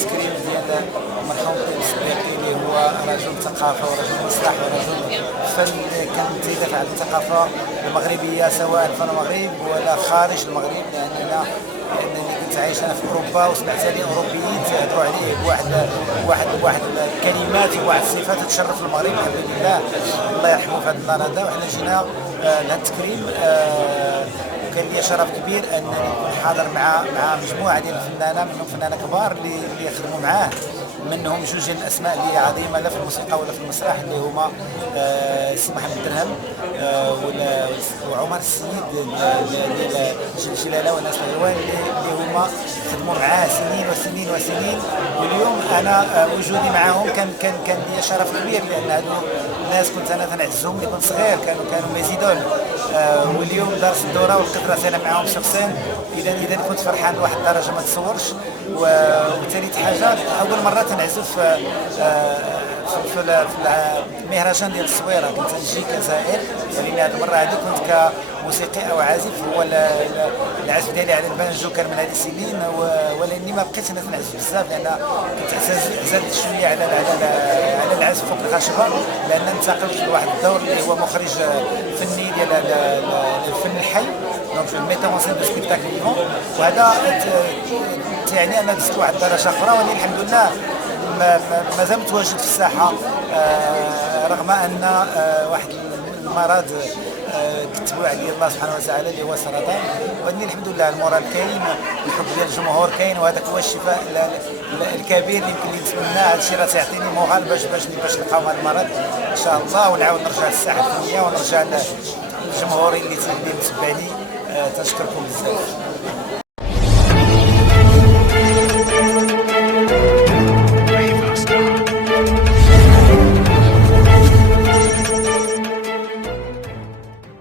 التكريم ديال المرحوم طيب الصديقي اللي هو رجل ثقافه ورجل مسرح ورجل فن، كان يدافع عن الثقافه المغربيه سواء في المغرب ولا خارج المغرب، لانني كنت عايش انا في اوروبا وسمعت لي اوروبيين تهضروا عليه بواحد الكلمات وواحد الصفات تشرف المغرب. الحمد لله الله يرحمه في هذا النهار هذا، وحنا جينا لهذا التكريم. وكان لي شرف كبير انني نكون حاضر مع مجموعه ديال الفنانه، منهم فنانه كبار اللي يخدموا معاه، منهم جوج ديال الاسماء اللي عظيمه لا في الموسيقى ولا في المسرح، اللي هما السي محمد درهم وعمر السيد ديال جلاله والناس الغوان اللي هما خدموا معاه سنين وسنين وسنين. واليوم انا وجودي معهم كان لي شرف كبير، لان هادو الناس كنت انا تنعزهم ملي كنت صغير، كانوا مزيدون. واليوم دارت الدوره ولقيت راسي انا معاهم شخصيا، اذا كنت فرحان لواحد الدرجه ما تصورش. وثالث حاجه، اول مره تنعزف في المهرجان ديال الصويره، كنت نجي كزائر، ولكن هذه المره هذه كنت كموسيقي او عازف. هو العزف ديالي على البانجو كان من هذه السنين، ولاني ما بقيتش انا نعزف بزاف، لان كنت زادت شويه على العزف فوق الخشبه، لان انتقلت لواحد الدور اللي هو مخرج فني ديال الفن الحي، دونك الميتور اون سين دو سبيكتاكل فيفون. وهذا تعني ان دزت واحد الدرجه اخرى، ولكن الحمد لله مازال متواجد في الساحه، رغم ان واحد المرض كتبوا عليه الله سبحانه وتعالى اللي هو السرطان، ولكن الحمد لله المورال كاين، الحب ديال الجمهور كاين، وهذاك هو الشفاء الكبير اللي يمكن لي نتمناه. هذا الشيء راه تيعطيني مورال باش نلقاو هذا المرض ان شاء الله، ونعاود نرجع للساحه الفنيه ونرجع للجمهور اللي متبعني. تنشكركم بزاف.